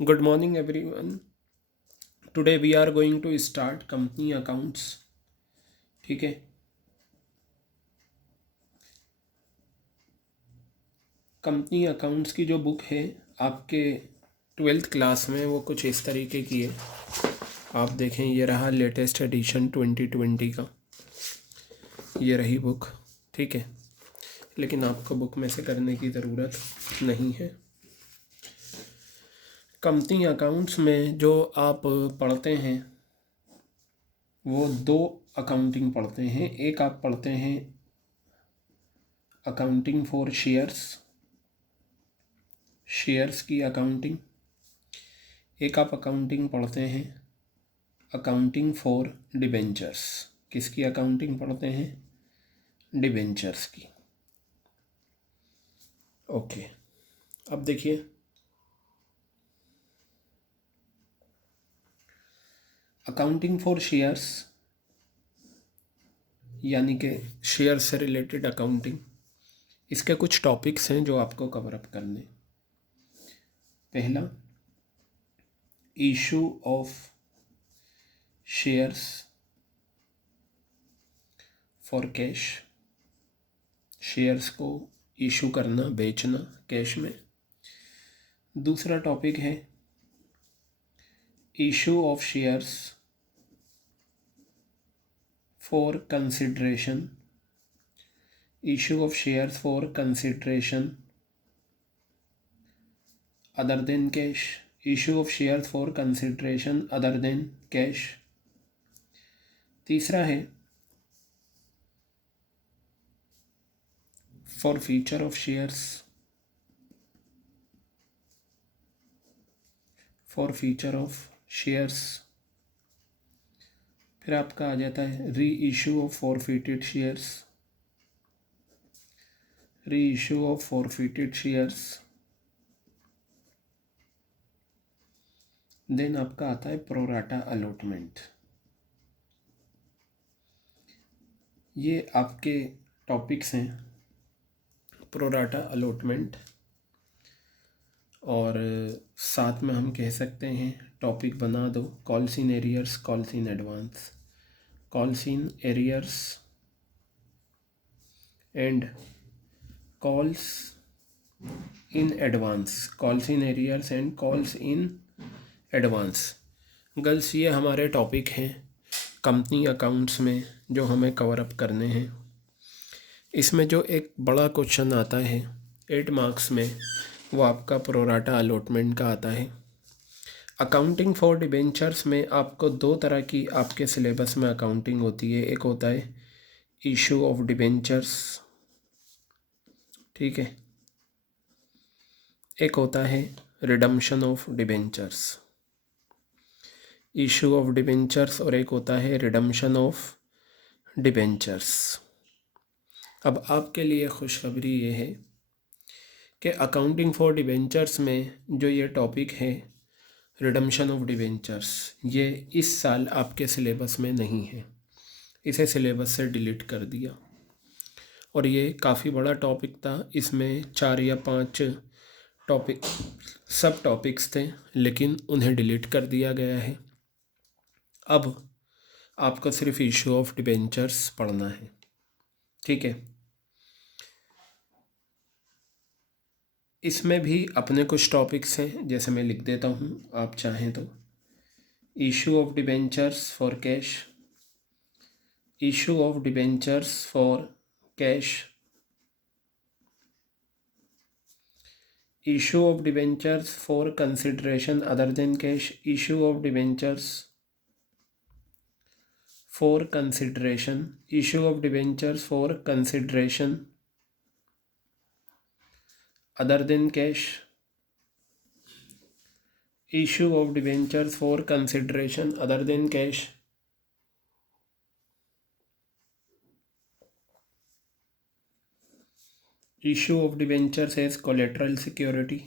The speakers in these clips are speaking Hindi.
Good morning, everyone. Today we are going to start company accounts. ठीक है. कंपनी अकाउंट्स की जो बुक है आपके 12th क्लास में वो कुछ इस तरीके की है. आप देखें, ये रहा लेटेस्ट एडिशन 2020 का. ये रही बुक. ठीक है, लेकिन आपको बुक में से करने की ज़रूरत नहीं है. कंपनी अकाउंट्स में जो आप पढ़ते हैं वो दो अकाउंटिंग पढ़ते हैं. एक आप पढ़ते हैं अकाउंटिंग फॉर शेयर्स की अकाउंटिंग. एक आप अकाउंटिंग पढ़ते हैं अकाउंटिंग फॉर डिबेंचर्स. किसकी अकाउंटिंग पढ़ते हैं? डिबेंचर्स की. ओके, अब देखिए, अकाउंटिंग फॉर शेयर्स यानी कि शेयर से रिलेटेड अकाउंटिंग, इसके कुछ टॉपिक्स हैं जो आपको कवर अप करने. पहला, issue of shares for cash. Shares को इशू करना, बेचना कैश में. दूसरा टॉपिक है issue of shares for consideration. Issue of shares for consideration other than cash. Issue of shares for consideration other than cash. तीसरा है forfeiture of shares. forfeiture of shares. फिर आपका आ जाता है reissue of forfeited shares. Reissue of forfeited shares. Then आपका आता है प्रोराटा अलॉटमेंट. ये आपके टॉपिक्स हैं, प्रोराटा अलॉटमेंट. और साथ में हम कह सकते हैं टॉपिक बना दो calls in arrears, calls in advance. Calls in arrears and calls in advance. Calls in arrears and calls in advance. Girls, ये हमारे टॉपिक हैं कंपनी अकाउंट्स में जो हमें कवर अप करने हैं. इसमें जो एक बड़ा क्वेश्चन आता है 8 मार्क्स में, वो आपका प्रोराटा अलॉटमेंट का आता है. अकाउंटिंग फॉर डिबेंचर्स में आपको दो तरह की आपके सिलेबस में अकाउंटिंग होती है. एक होता है इशू ऑफ डिबेंचर्स, ठीक है. एक होता है redemption of debentures. Issue of debentures और एक होता है रिडम्पशन ऑफ डिबेंचर्स. अब आपके लिए खुशखबरी ये है कि अकाउंटिंग फॉर डिबेंचर्स में जो ये टॉपिक है रिडम्पशन ऑफ डिबेंचर्स, ये इस साल आपके सिलेबस में नहीं है. इसे सिलेबस से डिलीट कर दिया. और ये काफ़ी बड़ा टॉपिक था. इसमें 4 या 5 टॉपिक सब टॉपिक्स थे, लेकिन उन्हें डिलीट कर दिया गया है. अब आपको सिर्फ इशू ऑफ डिबेंचर्स पढ़ना है, ठीक है. इसमें भी अपने कुछ टॉपिक्स हैं, जैसे मैं लिख देता हूँ, आप चाहें तो. Issue of debentures for cash. Issue of debentures for cash. Issue of debentures for consideration other than cash. Issue of debentures for consideration. Issue of debentures for consideration other than cash. Issue of debentures for consideration other than cash. Issue of debentures as collateral security.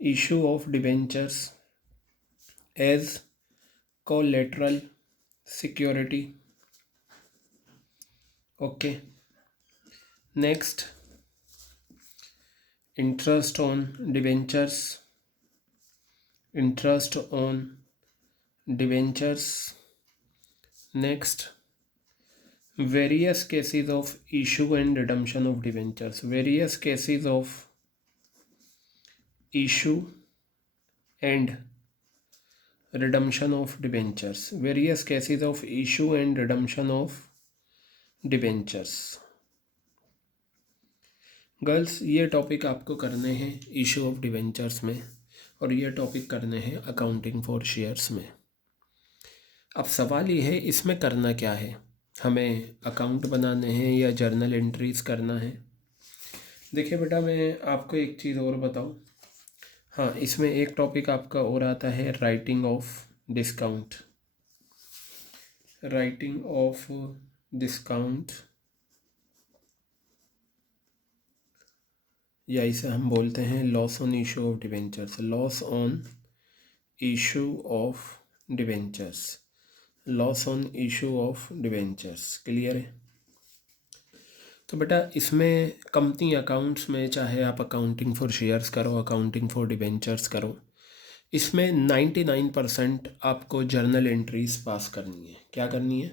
Issue of debentures as collateral security. Okay. Next, interest on debentures. Interest on debentures. Next, various cases of issue and redemption of debentures. Various cases of issue and redemption of debentures. Various cases of issue and redemption of debentures. Girls, ये टॉपिक आपको करने हैं इशू ऑफ डिवेंचर्स में, और ये टॉपिक करने हैं अकाउंटिंग फॉर शेयर्स में। अब सवाल ये है, इसमें करना क्या है, हमें अकाउंट बनाने हैं या जर्नल एंट्रीज करना है। देखिए बेटा, मैं आपको एक चीज़ और बताऊं। हाँ, इसमें एक टॉपिक आपका और आता है, writing of discount. Writing of discount, या इसे हम बोलते हैं loss on issue of debentures. Loss on issue of debentures. Loss on issue of debentures. Clear है? तो बेटा, इसमें कंपनी अकाउंट्स में, चाहे आप अकाउंटिंग फॉर शेयर्स करो, अकाउंटिंग फॉर डिवेंचर्स करो, इसमें 99% आपको जर्नल एंट्रीज पास करनी है। क्या करनी है?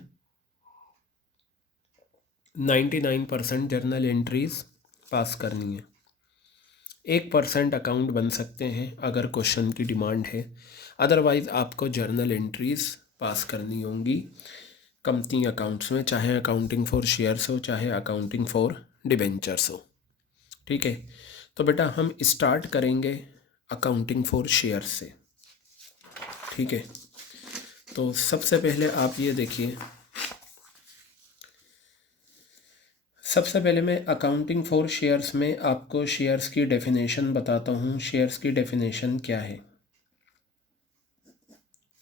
99% जर्नल एंट्रीज पास करनी है। 1% अकाउंट बन सकते हैं अगर क्वेश्चन की डिमांड है, अदरवाइज़ आपको जर्नल एंट्रीज पास करनी होंगी कंपनी अकाउंट्स में, चाहे अकाउंटिंग फॉर शेयर्स हो, चाहे अकाउंटिंग फॉर डिबेंचर्स हो। ठीक है? तो बेटा, हम स्टार्ट करेंगे अकाउंटिंग फॉर शेयर्स से। ठीक है? तो सबसे पहले आप ये देखिए, सबसे पहले मैं अकाउंटिंग फॉर शेयर्स में आपको शेयर्स की डेफिनेशन बताता हूँ। शेयर्स की डेफिनेशन क्या है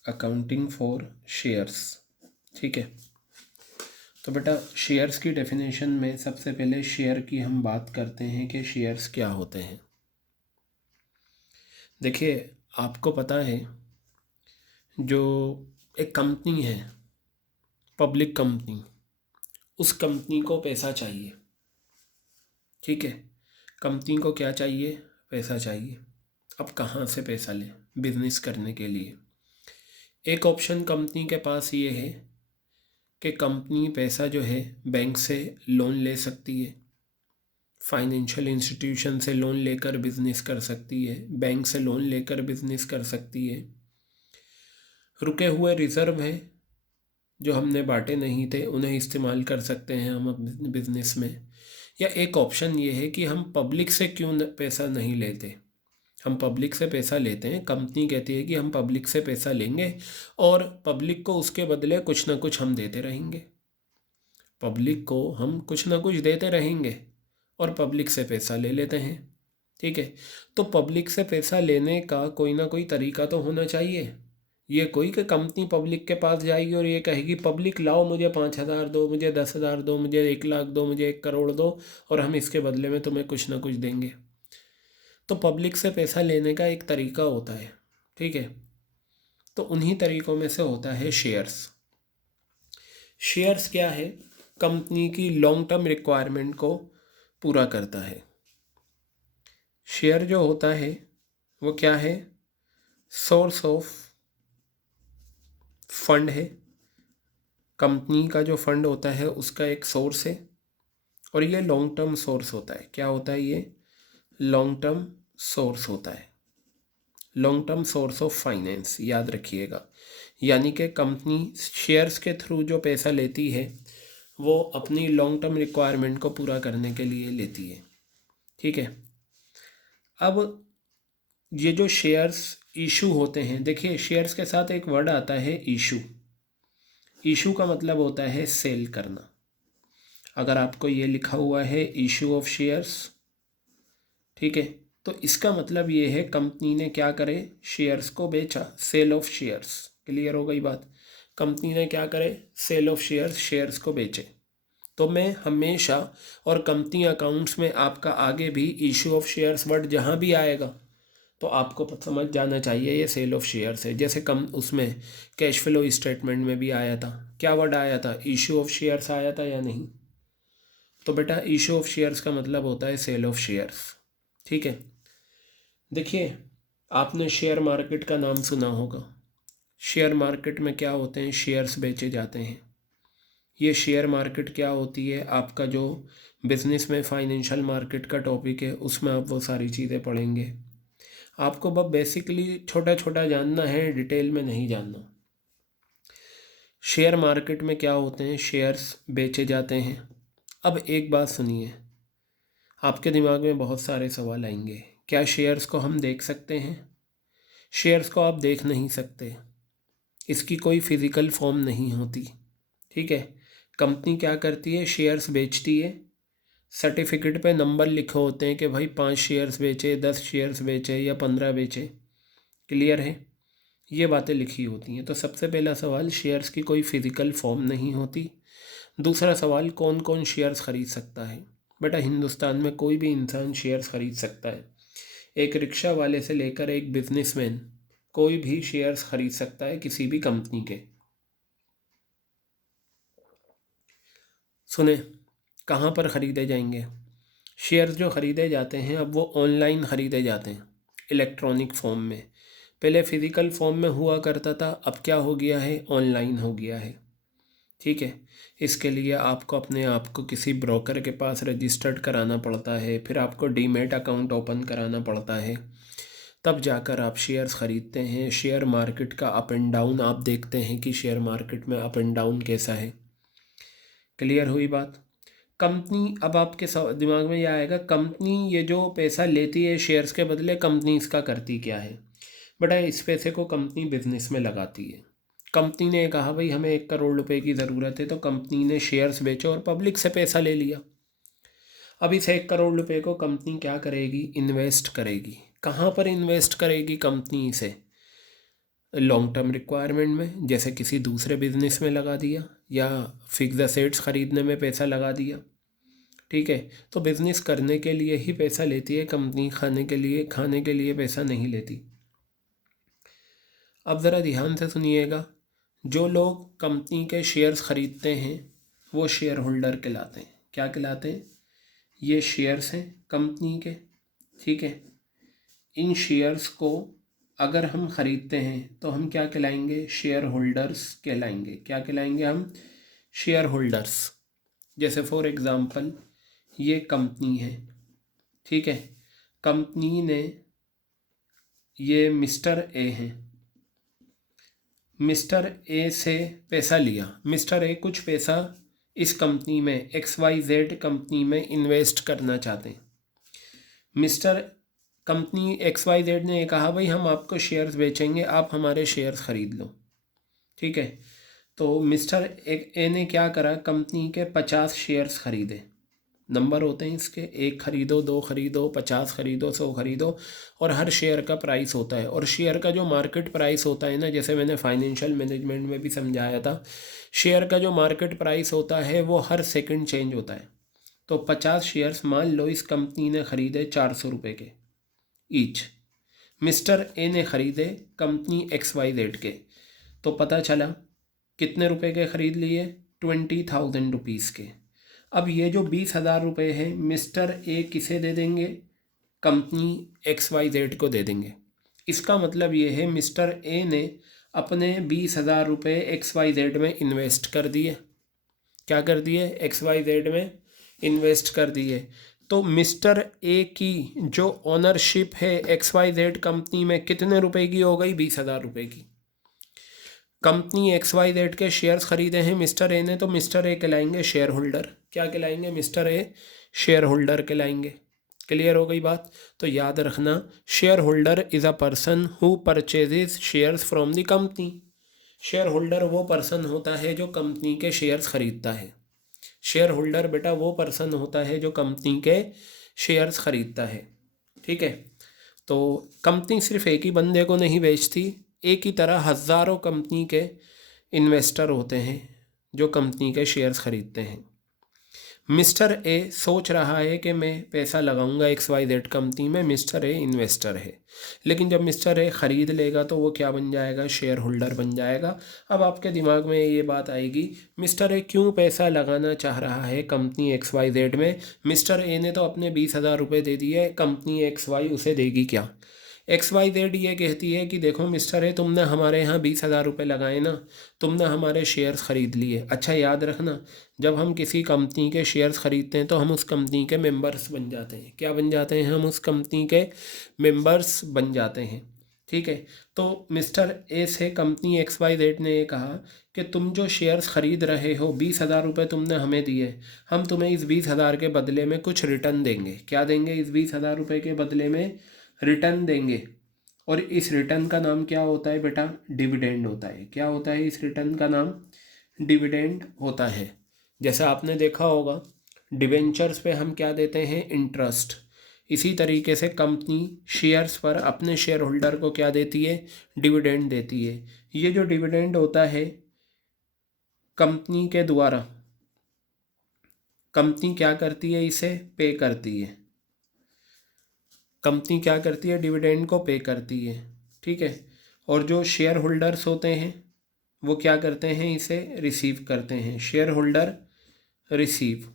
अकाउंटिंग फॉर शेयर्स। ठीक है? तो बेटा, शेयर्स की डेफिनेशन में सबसे पहले शेयर की हम बात करते हैं कि शेयर्स क्या होते हैं। देखिए, आपको पता है, जो एक कंपनी है, पब्लिक कंपनी, उस कंपनी को पैसा चाहिए। ठीक है? कंपनी को क्या चाहिए? पैसा चाहिए। अब कहाँ से पैसा लें बिजनेस करने के लिए? एक ऑप्शन कंपनी के पास ये है कि कंपनी पैसा जो है बैंक से लोन ले सकती है, फाइनेंशियल इंस्टीट्यूशन से लोन लेकर बिजनेस कर सकती है, बैंक से लोन लेकर बिजनेस कर सकती है। रुके हुए रिजर्व हैं जो हमने बांटे नहीं थे, उन्हें इस्तेमाल कर सकते हैं हम अपने बिजनेस में। या एक ऑप्शन ये है कि हम पब्लिक से क्यों पैसा नहीं लेते। हम पब्लिक से पैसा लेते हैं, कंपनी कहती है कि हम पब्लिक से पैसा लेंगे और पब्लिक को उसके बदले कुछ ना कुछ हम देते रहेंगे। पब्लिक को हम कुछ ना कुछ देते रहेंगे और पब्लिक से पैसा ले लेते हैं। ठीक है? तो पब्लिक से पैसा लेने का कोई ना कोई तरीका तो होना चाहिए। ये कोई कि कंपनी पब्लिक के पास जाएगी और ये कहेगी, पब्लिक लाओ, मुझे 5,000 दो, मुझे 10,000 दो, मुझे 1,00,000 दो, मुझे 1 करोड़ दो, और हम इसके बदले में तुम्हें कुछ ना कुछ देंगे। तो पब्लिक से पैसा लेने का एक तरीका होता है। ठीक है? तो उन्हीं तरीक़ों में से होता है शेयर्स। शेयर्स क्या है? कंपनी की लॉन्ग टर्म रिक्वायरमेंट को पूरा करता है। शेयर जो होता है वो क्या है? सोर्स ऑफ फंड है। कंपनी का जो फंड होता है उसका एक सोर्स है, और ये लॉन्ग टर्म सोर्स होता है। क्या होता है ये? लॉन्ग टर्म सोर्स होता है। Long term source of finance, याद रखिएगा। यानी कि कंपनी शेयर्स के थ्रू जो पैसा लेती है वो अपनी लॉन्ग टर्म रिक्वायरमेंट को पूरा करने के लिए लेती है। ठीक है? अब ये जो शेयर्स इशू होते हैं, देखिए शेयर्स के साथ एक वर्ड आता है इशू। इशू का मतलब होता है सेल करना। अगर आपको ये लिखा हुआ है इशू ऑफ शेयर्स, ठीक है, तो इसका मतलब ये है कंपनी ने क्या करे? शेयर्स को बेचा, सेल ऑफ शेयर्स। क्लियर हो गई बात? कंपनी ने क्या करे? सेल ऑफ शेयर्स, शेयर्स को बेचे। तो मैं हमेशा, और कंपनी अकाउंट्स में आपका आगे भी इशू ऑफ शेयर्स वर्ड जहाँ भी आएगा तो आपको समझ जाना चाहिए ये सेल ऑफ शेयर्स है। जैसे कम उसमें कैश फ्लो स्टेटमेंट में भी आया था, क्या वर्ड आया था? इशू ऑफ शेयर्स आया था या नहीं? तो बेटा, इशू ऑफ शेयर्स का मतलब होता है सेल ऑफ शेयर्स। ठीक है? देखिए, आपने शेयर मार्केट का नाम सुना होगा। शेयर मार्केट में क्या होते हैं, शेयर्स बेचे जाते हैं। ये शेयर मार्केट क्या होती है, आपका जो बिज़नेस में फाइनेंशियल मार्केट का टॉपिक है उसमें आप वो सारी चीज़ें पढ़ेंगे। आपको बस बेसिकली छोटा छोटा जानना है, डिटेल में नहीं जानना। शेयर मार्केट में क्या होते हैं, शेयर्स बेचे जाते हैं। अब एक बात सुनिए, आपके दिमाग में बहुत सारे सवाल आएंगे। क्या शेयर्स को हम देख सकते हैं? शेयर्स को आप देख नहीं सकते, इसकी कोई फिज़िकल फॉर्म नहीं होती। ठीक है, कंपनी क्या करती है, शेयर्स बेचती है। सर्टिफिकेट पे नंबर लिखे होते हैं कि भाई 5 शेयर्स बेचे, 10 शेयर्स बेचे या 15 बेचे। क्लियर है, ये बातें लिखी होती हैं। तो सबसे पहला सवाल, शेयर्स की कोई फिज़िकल फॉर्म नहीं होती। दूसरा सवाल, कौन कौन शेयर्स ख़रीद सकता है? बेटा हिंदुस्तान में कोई भी इंसान शेयर्स ख़रीद सकता है। एक रिक्शा वाले से लेकर एक बिजनेसमैन, कोई भी शेयर्स ख़रीद सकता है किसी भी कंपनी के। सुने, कहाँ पर ख़रीदे जाएंगे शेयर्स? जो ख़रीदे जाते हैं अब वो ऑनलाइन ख़रीदे जाते हैं, इलेक्ट्रॉनिक फॉर्म में। पहले फ़िज़िकल फॉर्म में हुआ करता था, अब क्या हो गया है, ऑनलाइन हो गया है। ठीक है, इसके लिए आपको अपने आप को किसी ब्रोकर के पास रजिस्टर्ड कराना पड़ता है, फिर आपको डीमैट अकाउंट ओपन कराना पड़ता है, तब जाकर आप शेयर्स ख़रीदते हैं। शेयर मार्केट का अप एंड डाउन आप देखते हैं कि शेयर मार्केट में अप एंड डाउन कैसा है। क्लियर हुई बात? कंपनी, अब आपके दिमाग में यह आएगा, कंपनी ये जो पैसा लेती है शेयर्स के बदले, कंपनी इसका करती क्या है? बेटा इस पैसे को कंपनी बिजनेस में लगाती है। कंपनी ने कहा भाई हमें 1 करोड़ रुपए की ज़रूरत है, तो कंपनी ने शेयर्स बेचे और पब्लिक से पैसा ले लिया। अब इस 1 करोड़ रुपए को कंपनी क्या करेगी, इन्वेस्ट करेगी। कहाँ पर इन्वेस्ट करेगी कंपनी इसे? लॉन्ग टर्म रिक्वायरमेंट में, जैसे किसी दूसरे बिजनेस में लगा दिया, या फिक्स एसेट्स ख़रीदने में पैसा लगा दिया। ठीक है, तो बिज़नेस करने के लिए ही पैसा लेती है कंपनी, खाने के लिए पैसा नहीं लेती। अब ज़रा ध्यान से सुनिएगा, जो लोग कंपनी के शेयर्स ख़रीदते हैं वो शेयर होल्डर कहलाते हैं। क्या कहलाते हैं? ये शेयर्स हैं कंपनी के। ठीक है, इन शेयर्स को अगर हम ख़रीदते हैं तो हम क्या कहलाएंगे, शेयर होल्डर्स कहलाएंगे। क्या कहलाएंगे हम? Share holders. जैसे फॉर एग्ज़ाम्पल ये कंपनी है, ठीक है, कंपनी ने, ये मिस्टर ए हैं, मिस्टर ए से पैसा लिया। मिस्टर ए कुछ पैसा इस कंपनी में, XYZ कंपनी में इन्वेस्ट करना चाहते हैं। मिस्टर कंपनी XYZ ने कहा भाई हम आपको शेयर्स बेचेंगे, आप हमारे शेयर्स ख़रीद लो। ठीक है, तो मिस्टर ए ने क्या करा, कंपनी के 50 शेयर्स ख़रीदे। नंबर होते हैं इसके, 1 ख़रीदो, 2 ख़रीदो, 50 ख़रीदो, 100 ख़रीदो, और हर शेयर का प्राइस होता है। और शेयर का जो मार्केट प्राइस होता है ना, जैसे मैंने फाइनेंशियल मैनेजमेंट में भी समझाया था, शेयर का जो मार्केट प्राइस होता है वो हर सेकंड चेंज होता है। तो 50 शेयर्स मान लो इस कंपनी ने ख़रीदे 400 रुपये के ईच, मिस्टर ए ने ख़रीदे कंपनी XYZ के, तो पता चला कितने रुपए के ख़रीद लिए, 20,000 रुपीज़ के। अब ये जो 20,000 रुपये हैं मिस्टर ए किसे दे देंगे, कंपनी XYZ को दे देंगे। इसका मतलब ये है मिस्टर ए ने अपने 20,000 रुपये XYZ में इन्वेस्ट कर दिए। क्या कर दिए? XYZ में इन्वेस्ट कर दिए। तो मिस्टर ए की जो ओनरशिप है XYZ कंपनी में कितने रुपए की हो गई? 20,000 रुपये की। कंपनी XYZ के शेयर्स ख़रीदे हैं मिस्टर ए ने, तो मिस्टर ए कहलाएंगे शेयर होल्डर। क्या कहलाएंगे? मिस्टर ए शेयर होल्डर कहलाएंगे। क्लियर हो गई बात? तो याद रखना, shareholder is a person who purchases shares from the company. Shareholder वो पर्सन होता है जो कंपनी के शेयर्स ख़रीदता है। शेयर होल्डर बेटा वो पर्सन होता है जो कंपनी के शेयर्स ख़रीदता है। ठीक है, तो कंपनी सिर्फ एक ही बंदे को नहीं बेचती, एक ही तरह हज़ारों कंपनी के इन्वेस्टर होते हैं जो कंपनी के शेयर्स ख़रीदते हैं। मिस्टर ए सोच रहा है कि मैं पैसा लगाऊंगा XYZ कंपनी में, मिस्टर ए इन्वेस्टर है, लेकिन जब मिस्टर ए ख़रीद लेगा तो वो क्या बन जाएगा? शेयर होल्डर बन जाएगा। अब आपके दिमाग में ये बात आएगी, मिस्टर ए क्यों पैसा लगाना चाह रहा है कंपनी XYZ में? मिस्टर ए ने तो अपने 20,000 रुपये दे दिए, कंपनी XY उसे देगी क्या? XYZ ये कहती है कि देखो मिस्टर है, तुमने हमारे यहाँ 20,000 रुपये लगाए ना, तुमने हमारे शेयर्स ख़रीद लिए। अच्छा याद रखना, जब हम किसी कंपनी के शेयर्स ख़रीदते हैं तो हम उस कंपनी के मेंबर्स बन जाते हैं। क्या बन जाते हैं? हम उस कंपनी के मेंबर्स बन जाते हैं। ठीक है, तो मिस्टर ए से कंपनी XYZ ने ये कहा कि तुम जो शेयर्स ख़रीद रहे हो, 20,000 रुपये तुमने हमें दिए, हम तुम्हें इस 20,000 के बदले में कुछ रिटर्न देंगे। क्या देंगे? इस 20,000 रुपये के बदले में रिटर्न देंगे। और इस रिटर्न का नाम क्या होता है बेटा? डिविडेंड होता है। क्या होता है इस रिटर्न का नाम? डिविडेंड होता है। जैसा आपने देखा होगा डिबेंचर्स पे हम क्या देते हैं? इंटरेस्ट। इसी तरीके से कंपनी शेयर्स पर अपने शेयर होल्डर को क्या देती है? डिविडेंड देती है। ये जो डिविडेंड होता है कंपनी के द्वारा, कंपनी क्या करती है? इसे पे करती है। कंपनी क्या करती है? डिविडेंड को पे करती है। ठीक है, और जो शेयर होल्डर्स होते हैं वो क्या करते हैं? इसे रिसीव करते हैं। शेयर होल्डर रिसीव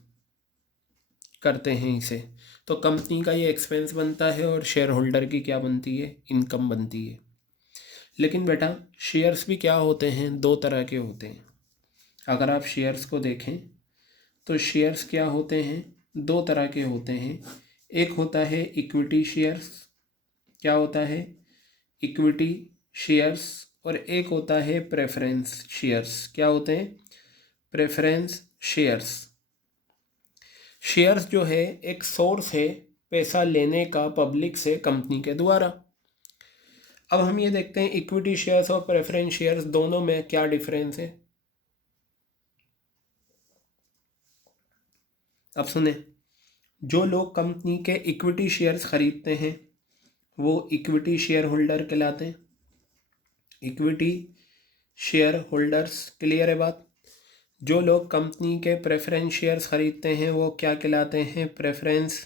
करते हैं इसे। तो कंपनी का ये एक्सपेंस बनता है और शेयर होल्डर की क्या बनती है? इनकम बनती है। लेकिन बेटा शेयर्स भी क्या होते हैं? दो तरह के होते हैं। अगर आप शेयर्स को देखें तो शेयर्स क्या होते हैं? दो तरह के होते हैं। एक होता है इक्विटी शेयर्स। क्या होता है? Equity shares. और एक होता है प्रेफरेंस शेयर्स। क्या होते हैं? Preference shares. शेयर्स जो है एक सोर्स है पैसा लेने का पब्लिक से कंपनी के द्वारा। अब हम ये देखते हैं इक्विटी शेयर्स और प्रेफरेंस शेयर्स दोनों में क्या डिफरेंस है। अब सुने, जो लोग कंपनी के इक्विटी शेयर्स खरीदते हैं वो इक्विटी शेयर होल्डर कहलाते हैं। इक्विटी शेयर होल्डर्स, क्लियर है बात? जो लोग कंपनी के प्रेफरेंस शेयर्स खरीदते हैं वो क्या कहलाते हैं? Preference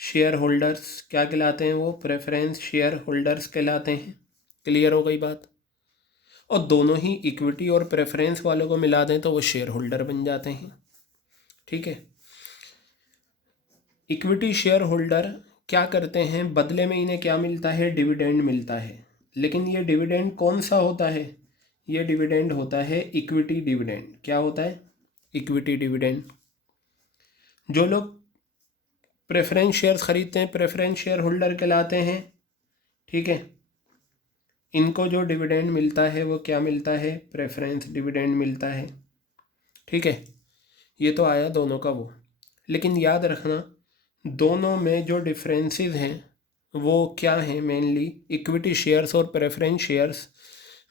share holders. क्या कहलाते हैं? वो प्रेफरेंस शेयर होल्डर्स कहलाते हैं। क्लियर हो गई बात? और दोनों ही इक्विटी और प्रेफरेंस वालों को मिला दें तो वो शेयर होल्डर बन जाते हैं। ठीक है, इक्विटी शेयर होल्डर क्या करते हैं? बदले में इन्हें क्या मिलता है? डिविडेंड मिलता है। लेकिन ये डिविडेंड कौन सा होता है? ये डिविडेंड होता है इक्विटी डिविडेंड। क्या होता है? Equity dividend. जो लोग प्रेफरेंस शेयर्स खरीदते हैं प्रेफरेंस शेयर होल्डर कहलाते हैं। ठीक है, इनको जो डिविडेंड मिलता है वो क्या मिलता है? प्रेफरेंस डिविडेंड मिलता है। ठीक है, ये तो आया दोनों का वो। लेकिन याद रखना दोनों में जो डिफरेंसेस हैं वो क्या हैं? मेनली इक्विटी शेयर्स और प्रेफरेंस शेयर्स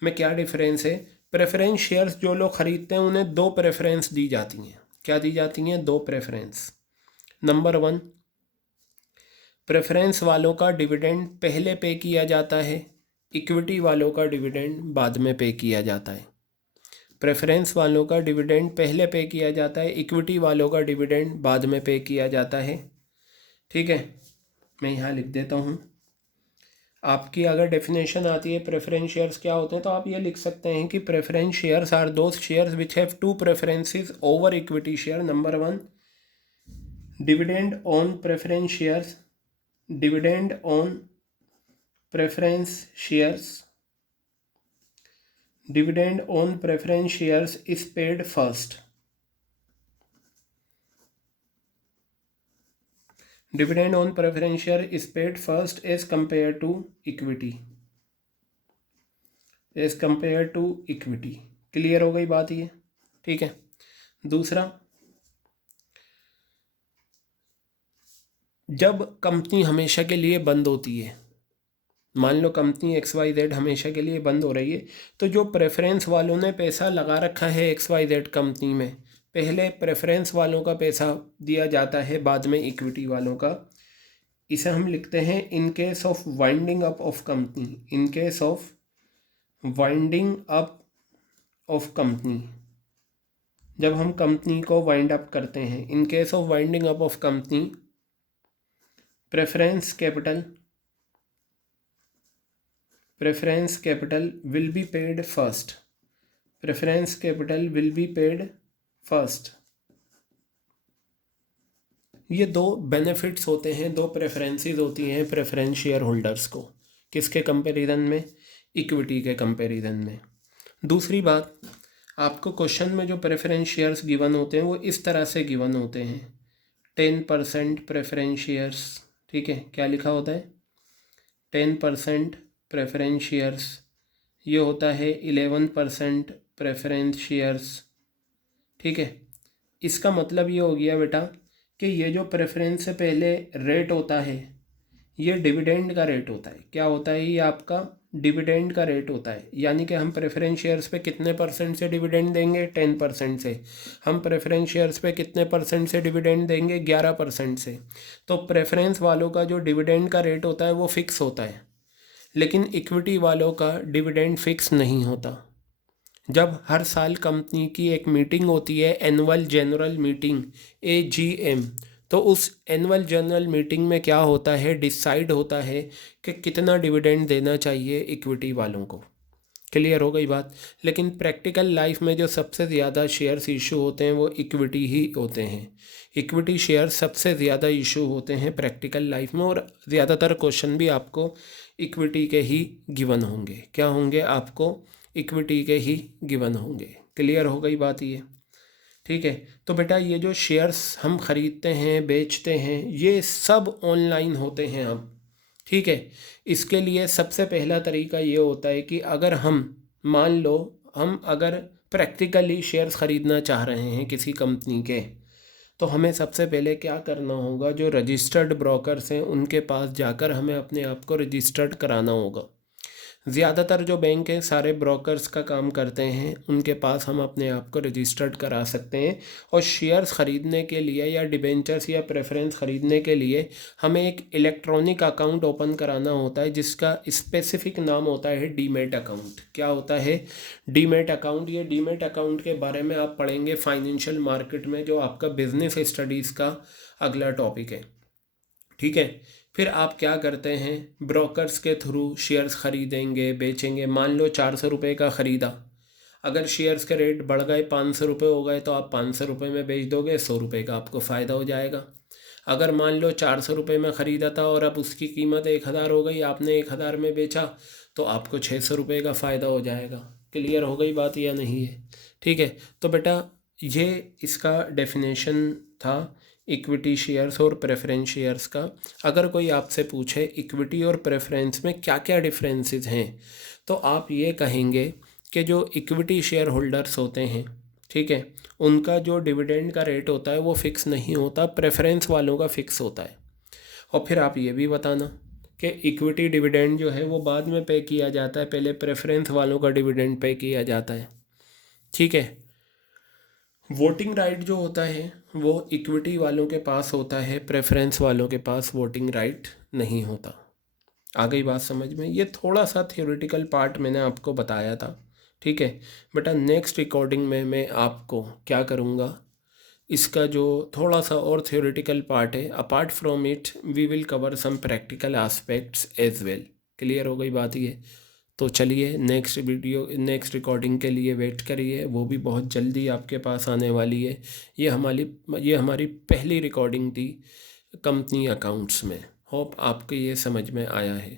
में क्या डिफरेंस है? प्रेफरेंस शेयर्स जो लोग खरीदते हैं उन्हें दो प्रेफरेंस दी जाती हैं। क्या दी जाती हैं? दो प्रेफरेंस। नंबर 1, प्रेफरेंस वालों का डिविडेंड पहले पे किया जाता है, इक्विटी वालों का डिविडेंड बाद में पे किया जाता है। प्रेफरेंस वालों का डिविडेंड पहले पे किया जाता है, इक्विटी वालों का डिविडेंड बाद में पे किया जाता है। ठीक है, मैं यहाँ लिख देता हूँ। आपकी अगर डेफिनेशन आती है प्रेफरेंस शेयर्स क्या होते हैं तो आप ये लिख सकते हैं कि preference shares are those shares which have two preferences over equity share. Number 1, dividend on preference shares, dividend on preference shares, dividend on preference shares is paid first. Dividend on preference share is paid first as compared to equity. As compared to equity. Clear हो गई बात ये? ठीक है, दूसरा, जब कंपनी हमेशा के लिए बंद होती है, मान लो कंपनी XYZ हमेशा के लिए बंद हो रही है, तो जो प्रेफरेंस वालों ने पैसा लगा रखा है XYZ कंपनी में, पहले प्रेफरेंस वालों का पैसा दिया जाता है, बाद में इक्विटी वालों का। इसे हम लिखते हैं in case of winding up of company. In case of winding up of company, जब हम कंपनी को वाइंड अप करते हैं, in case of winding up of company, preference capital will be paid first. Preference capital will be paid first. ये दो बेनिफिट्स होते हैं, दो प्रेफरेंसेस होती हैं प्रेफरेंस शेयर होल्डर्स को। किसके कंपैरिजन में? इक्विटी के कंपैरिजन में। दूसरी बात, आपको क्वेश्चन में जो प्रेफरेंस शेयर्स गिवन होते हैं वो इस तरह से गिवन होते हैं, 10% प्रेफरेंस शेयर्स, ठीक है, क्या लिखा होता है? 10% प्रेफरेंस शेयर्स, ये होता है 11% प्रेफरेंस शेयर्स, ठीक है। इसका मतलब ये हो गया बेटा कि ये जो प्रेफरेंस से पहले रेट होता है ये डिविडेंड का रेट होता है। क्या होता है? ये आपका डिविडेंड का रेट होता है। यानी कि हम प्रेफरेंस शेयर्स पे कितने परसेंट से डिविडेंड देंगे? 10% से। हम प्रेफरेंस शेयर्स पे कितने परसेंट से डिविडेंड देंगे? 11% से। तो प्रेफरेंस वालों का जो डिविडेंड का रेट होता है वो फिक्स होता है, लेकिन इक्विटी वालों का डिविडेंड फिक्स नहीं होता। जब हर साल कंपनी की एक मीटिंग होती है, एनुअल जनरल मीटिंग, AGM, तो उस एनुअल जनरल मीटिंग में क्या होता है? डिसाइड होता है कि कितना डिविडेंड देना चाहिए इक्विटी वालों को। क्लियर हो गई बात? लेकिन प्रैक्टिकल लाइफ में जो सबसे ज़्यादा शेयर्स इशू होते हैं वो इक्विटी ही होते हैं। इक्विटी शेयर सबसे ज़्यादा इशू होते हैं प्रैक्टिकल लाइफ में, और ज़्यादातर क्वेश्चन भी आपको इक्विटी के ही गिवन होंगे। क्या होंगे? आपको इक्विटी के ही गिवन होंगे। क्लियर हो गई बात ये? ठीक है। तो बेटा ये जो शेयर्स हम ख़रीदते हैं, बेचते हैं, ये सब ऑनलाइन होते हैं अब, ठीक है। इसके लिए सबसे पहला तरीका ये होता है कि अगर हम मान लो हम अगर प्रैक्टिकली शेयर्स ख़रीदना चाह रहे हैं किसी कंपनी के, तो हमें सबसे पहले क्या करना होगा? जो रजिस्टर्ड ब्रोकर्स हैं उनके पास जाकर हमें अपने आप को रजिस्टर्ड कराना होगा। ज़्यादातर जो बैंक हैं सारे ब्रोकर्स का काम करते हैं, उनके पास हम अपने आप को रजिस्टर्ड करा सकते हैं। और शेयर्स ख़रीदने के लिए या डिबेंचर्स या प्रेफरेंस ख़रीदने के लिए हमें एक इलेक्ट्रॉनिक अकाउंट ओपन कराना होता है जिसका स्पेसिफिक नाम होता है डीमेट अकाउंट। क्या होता है? Demat account. ये डीमेट अकाउंट के बारे में आप पढ़ेंगे फाइनेंशियल मार्केट में, जो आपका बिजनेस स्टडीज़ का अगला टॉपिक है, ठीक है। फिर आप क्या करते हैं? ब्रोकर्स के थ्रू शेयर्स ख़रीदेंगे, बेचेंगे। मान लो 400 रुपये का ख़रीदा, अगर शेयर्स के रेट बढ़ गए, 500 रुपये हो गए, तो आप 500 रुपये में बेच दोगे, 100 रुपये का आपको फ़ायदा हो जाएगा। अगर मान लो 400 रुपये में ख़रीदा था और अब उसकी कीमत 1000 हो गई, आपने 1000 में बेचा, तो आपको 600 रुपये का फ़ायदा हो जाएगा। क्लियर हो गई बात या नहीं है? ठीक है। तो बेटा ये इसका डेफिनेशन था इक्विटी शेयर्स और प्रेफरेंस शेयर्स का। अगर कोई आपसे पूछे इक्विटी और प्रेफरेंस में क्या क्या डिफरेंसेस हैं, तो आप ये कहेंगे कि जो इक्विटी शेयर होल्डर्स होते हैं, ठीक है, उनका जो डिविडेंड का रेट होता है वो फिक्स नहीं होता, प्रेफरेंस वालों का फिक्स होता है। और फिर आप ये भी बताना कि इक्विटी डिविडेंड जो है वो बाद में पे किया जाता है, पहले प्रेफरेंस वालों का डिविडेंड पे किया जाता है, ठीक है। वोटिंग राइट जो होता है वो इक्विटी वालों के पास होता है, प्रेफरेंस वालों के पास वोटिंग राइट नहीं होता। आ गई बात समझ में? ये थोड़ा सा थ्योरेटिकल पार्ट मैंने आपको बताया था, ठीक है बेटा। नेक्स्ट रिकॉर्डिंग में मैं आपको क्या करूँगा, इसका जो थोड़ा सा और थ्योरेटिकल पार्ट है, apart from it we will cover some practical aspects as well. Clear हो गई बात ये? तो चलिए नेक्स्ट रिकॉर्डिंग के लिए वेट करिए, वो भी बहुत जल्दी आपके पास आने वाली है। ये हमारी पहली रिकॉर्डिंग थी कंपनी अकाउंट्स में। होप आपको ये समझ में आया है।